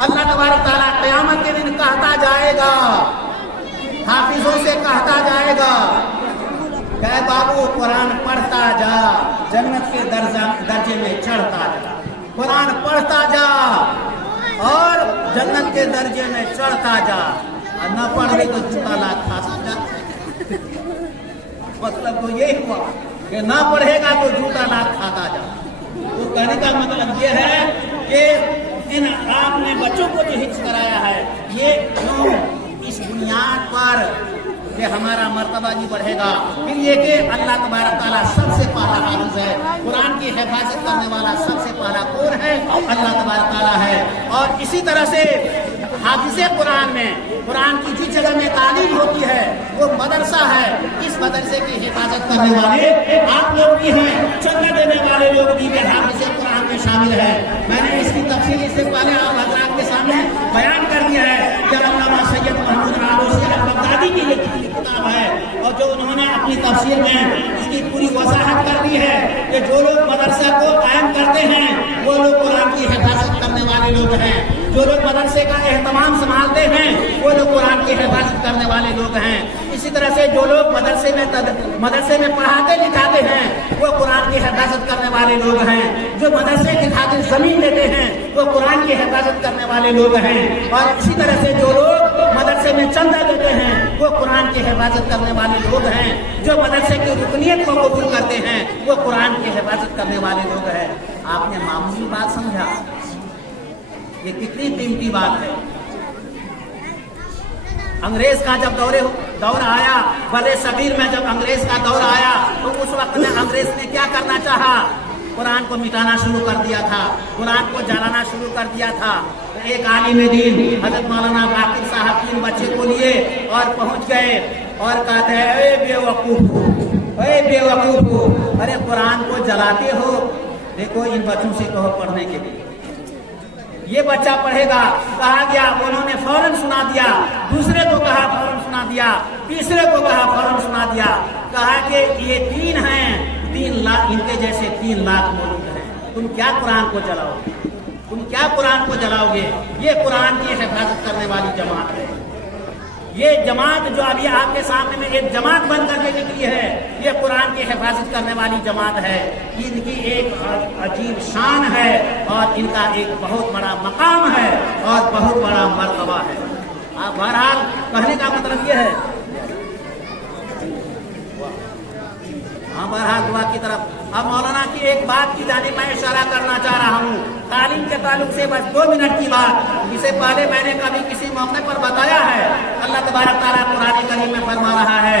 اللہ تبارک تعالیٰ قیامت کے دن کہتا جائے گا، حافظوں سے کہتا جائے گا کہ بابو قرآن پڑھتا جا، جنت کے درجے میں چڑھتا جا، قرآن پڑھتا جا اور جنت کے درجے میں چڑھتا جا، اور نہ پڑھ لے تو جوتا لات کھاتا جا۔ مطلب تو یہ ہوا کہ نہ پڑھے گا تو جوتا لات کھاتا جا۔ تو کہنے کا مطلب یہ ہے کہ آپ نے بچوں کو جو حفظ کرایا ہے یہ کیوں؟ اس بنیاد پر کہ ہمارا مرتبہ نہیں بڑھے گا، پھر یہ کہ اللہ تبارک تعالیٰ سب سے پہلا حافظ ہے، قرآن کی حفاظت کرنے والا سب سے پہلا کون ہے؟ اللہ تبارک تعالیٰ ہے۔ اور اسی طرح سے حافظ قرآن میں قرآن کی جس جگہ میں تعلیم ہوتی ہے وہ مدرسہ ہے، اس مدرسے کی حفاظت کرنے والے آپ لوگ بھی ہیں، چندہ دینے والے لوگ بھی حافظ قرآن میں شامل ہیں۔ میں نے اس کی تفصیل اس سے پہلے آپ حضرات کے سامنے بیان کر دیا ہے کہ علامہ سید محمود آلوسی البغدادی کی لکھی کتاب ہے، اور جو انہوں نے اپنی تفسیر میں اس کی پوری وضاحت کر دی ہے کہ جو لوگ مدرسہ کو قائم کرتے ہیں وہ لوگ قرآن کی حفاظت کرنے والے لوگ ہیں، جو لوگ مدرسے کا اہتمام سنبھالتے ہیں وہ لوگ قرآن کی حفاظت کرنے والے لوگ ہیں۔ اسی طرح سے جو لوگ مدرسے میں پڑھاتے لکھاتے ہیں وہ قرآن کی حفاظت کرنے والے لوگ ہیں، جو مدرسے کی خاطر زمین لیتے ہیں وہ قرآن کی حفاظت کرنے والے لوگ ہیں، اور اسی طرح سے جو لوگ مدرسے میں چندہ دیتے ہیں وہ قرآن کی حفاظت کرنے والے لوگ ہیں، جو مدرسے کی رکنیت کو قبول کرتے ہیں وہ قرآن کی حفاظت کرنے والے لوگ ہیں۔ آپ نے معمولی بات سمجھا، یہ کتنی قیمتی بات ہے۔ انگریز کا جب دور آیا، بڑے صغیر میں جب انگریز کا دور آیا تو اس وقت میں انگریز نے کیا کرنا چاہا؟ قرآن کو مٹانا شروع کر دیا تھا، قرآن کو جلانا شروع کر دیا تھا۔ ایک عالم دین حضرت مولانا باقر صاحب 3 بچے کو لیے اور پہنچ گئے اور کہتے ہیں اے بے وقوف، اے بے وقوف، ارے قرآن کو جلاتے ہو، دیکھو ان بچوں سے کہو پڑھنے کے لیے، یہ بچہ پڑھے گا۔ کہا گیا، انہوں نے فوراً سنا دیا، دوسرے کو کہا فوراً سنا دیا، تیسرے کو کہا فوراً سنا دیا، کہا کہ یہ 3 ہیں، 3 لاکھ ان کے جیسے 3 لاکھ موجود ہیں، تم کیا قرآن کو جلاؤ گے؟ تم کیا قرآن کو جلاؤ گے؟ یہ قرآن کی حفاظت کرنے والی جماعت ہے۔ یہ جماعت جو ابھی آپ کے سامنے میں ایک جماعت بن کر کے نکلی ہے، یہ قرآن کی حفاظت کرنے والی جماعت ہے۔ ان کی ایک عجیب شان ہے اور ان کا ایک بہت بڑا مقام ہے اور بہت بڑا مرتبہ ہے۔ بہرحال کہنے کا مطلب یہ ہے، بہرحال دعا کی طرف۔ اب مولانا کی ایک بات کی جانب میں اشارہ کرنا چاہ رہا ہوں، تعلیم کے تعلق سے بس 2 منٹ کی بات۔ اس سے پہلے میں نے کبھی کسی موقع پر بتایا ہے، اللہ تبارک تعالیٰ قرآن کریم میں فرما رہا ہے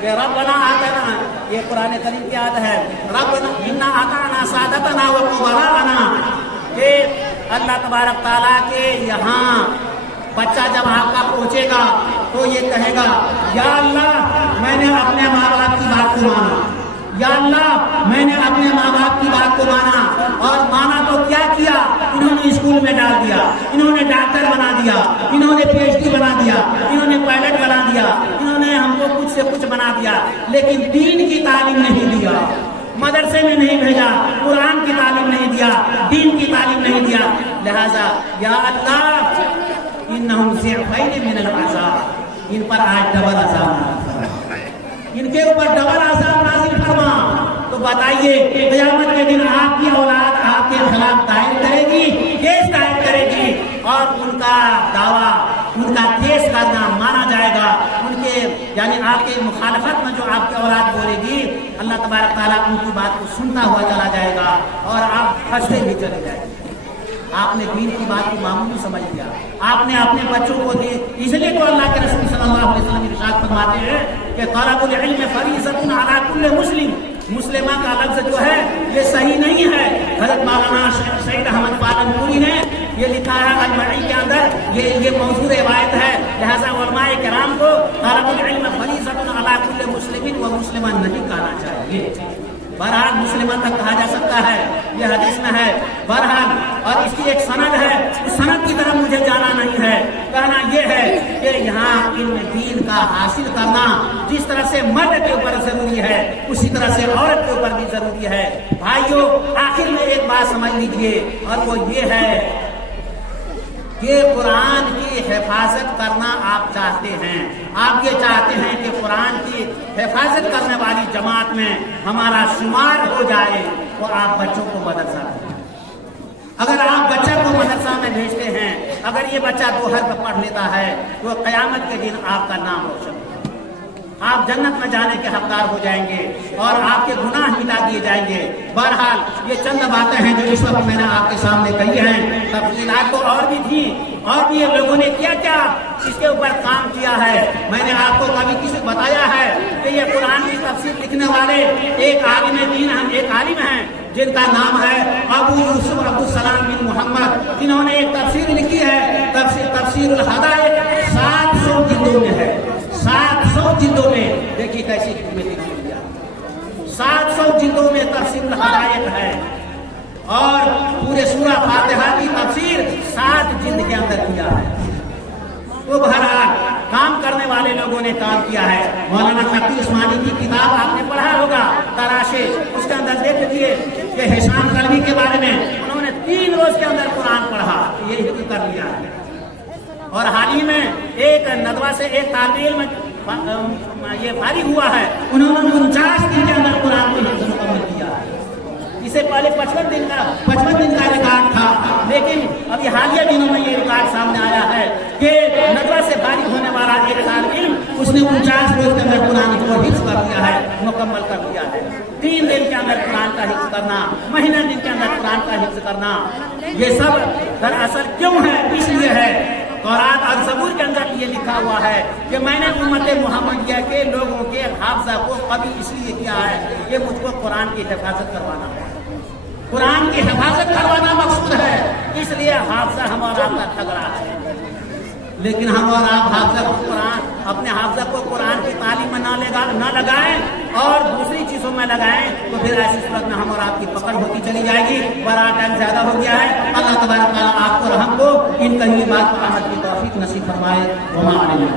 کہ ربنا آتنا، یہ قرآن کریم کی آیت ہے، ربنا انا اطعنا سادتنا وکبراءنا، کہ اللہ تبارک تعالیٰ کے یہاں بچہ جب آپ کا پہنچے گا تو یہ کہے گا، یا اللہ میں نے اپنے ماں باپ کی بات کو مانا، یا اللہ میں نے اپنے ماں باپ کی بات کو مانا، اور مانا تو کیا کیا؟ انہوں نے اسکول میں ڈال دیا، انہوں نے ڈاکٹر بنا دیا، انہوں نے PhD بنا دیا، انہوں نے پائلٹ بنا دیا، انہوں نے ہم کو کچھ سے کچھ بنا دیا، لیکن دین کی تعلیم نہیں دیا، مدرسے میں نہیں بھیجا، قرآن کی تعلیم نہیں دیا، دین کی تعلیم نہیں دیا۔ لہذا یا اللہ انہم ضعفین من العذاب، ان پر آج ڈبل عذاب نازل فرما، ان کے اوپر ڈبل عذاب نازل فرما۔ تو بتائیے قیامت کے دن آپ کی اولاد آپ کے خلاف دائر کرے گی، کیس دائر کرے گی، اور ان کا دعویٰ، ان کا کیس کرنا مانا جائے گا۔ ان کے یعنی آپ کے مخالفت میں جو آپ کی اولاد بولے گی، اللہ تبارک تعالیٰ ان کی بات کو سنتا ہوا چلا جائے گا اور آپ پھنستے بھی چلے جائیں گے۔ آپ نے دین کی بات کو معمولی سمجھ لیا، آپ نے اپنے بچوں کو دی، اس لیے تو اللہ کے رسول صلی اللہ علیہ وسلم ارشاد فرماتے ہیں کہ طلب العلم فریضۃ علی کل مسلم، مسلمہ کا لفظ جو ہے یہ صحیح نہیں ہے۔ حضرت مولانا سید احمد پالنپوری نے یہ لکھا ہے المعی کے اندر، یہ موضوع روایت ہے، لہذا علماء کرام کو طلب العلم فریضۃ علی کل مسلم و مسلمہ نہیں کہنا چاہیے۔ بہرحال مسلمان تک کہا جا سکتا ہے، یہ حدیث میں ہے۔ بہرحال اور اس کی ایک سند ہے، اس سند کی طرف مجھے جانا نہیں ہے، کہنا یہ ہے کہ یہاں علم دین کا حاصل کرنا جس طرح سے مرد کے اوپر ضروری ہے اسی طرح سے عورت کے اوپر بھی ضروری ہے۔ بھائیوں آخر میں ایک بات سمجھ لیجئے، اور وہ یہ ہے کہ قرآن کی حفاظت کرنا آپ چاہتے ہیں، آپ یہ چاہتے ہیں کہ قرآن کی حفاظت کرنے والی جماعت میں ہمارا شمار ہو جائے، تو آپ بچوں کو مدرسہ بھیجیں۔ اگر آپ بچہ کو مدرسہ میں بھیجتے ہیں، اگر یہ بچہ 2 حرف پڑھ لیتا ہے تو قیامت کے دن آپ کا نام روشن ہوگا، آپ جنت میں جانے کے حقدار ہو جائیں گے اور آپ کے گناہ مٹا دیے جائیں گے۔ بہرحال یہ چند باتیں ہیں جو اس وقت میں نے آپ کے سامنے کہی ہیں، تفصیلات تو اور بھی تھیں، اور بھی یہ لوگوں نے کیا کیا اس کے اوپر کام کیا ہے۔ میں نے آپ کو کبھی کسی بتایا ہے کہ یہ قرآن کی تفسیر لکھنے والے ایک عالم دین ایک عالم ہیں جن کا نام ہے ابو یوسف عبدالسلام بن محمد، جنہوں نے ایک تفسیر لکھی ہے، تفسیر الہدایت، 700 جلدوں میں ہے، 700 جلدوں میں۔ دیکھیے کیسی حکمت لکھی ہے، 700 جلدوں میں تفسیر الہدایت ہے، اور پورے سورہ فاتحہ کی تفسیر 7 جلد کے اندر کیا ہے۔ تو بہرحال کام کرنے والے لوگوں نے کام کیا ہے۔ مولانا تقی عثمانی کی کتاب آپ نے پڑھا ہوگا تراشے، اس کے اندر دیکھ لیجیے کہ حسام قلبی کے بارے میں انہوں نے 3 روز کے اندر قرآن پڑھا، یہ حفظ کر لیا ہے۔ اور حال ہی میں ایک ندوہ سے ایک طالب علم یہ فارغ ہوا ہے، انہوں نے 49 دن کے اندر قرآن کو حفظ مکمل کیا ہے۔ اس سے پہلے 55 دن کا ریکارڈ تھا، لیکن ابھی حالیہ دنوں میں یہ ریکارڈ سامنے آیا ہے کہ ندوہ سے فارغ ہونے والا ایک طالب علم اس نے 49 روز کے اندر قرآن کو حفظ کر دیا ہے، مکمل کر دیا ہے۔ 3 دن کے اندر قرآن کا حفظ کرنا، مہینہ دن کے اندر قرآن کا حفظ کرنا، یہ سب دراصل کیوں ہے؟ اس لیے ہے قرآن اور زبور کے اندر یہ لکھا ہوا ہے کہ میں نے امت محمدیہ کے لوگوں کے حافظہ کو کبھی اس لیے کیا ہے کہ مجھ کو قرآن کی حفاظت کروانا ہے، قرآن کی حفاظت کروانا مقصود ہے، اس لیے حافظہ ہم اور آپ کا تھگڑا ہے۔ لیکن ہم اور آپ حافظہ کو قرآن، اپنے حافظہ کو قرآن کی تعلیم میں نہ لگائیں اور دوسری چیزوں میں لگائیں تو پھر ایسی صورت میں ہم اور آپ کی پکڑ ہوتی چلی جائے گی۔ بڑا ٹائم زیادہ ہو گیا ہے، اللہ تبارک تعالیٰ آپ کو اور ہم کو ان کہی بات پر عمل کی توفیق نصیب فرمائے۔ وما علینا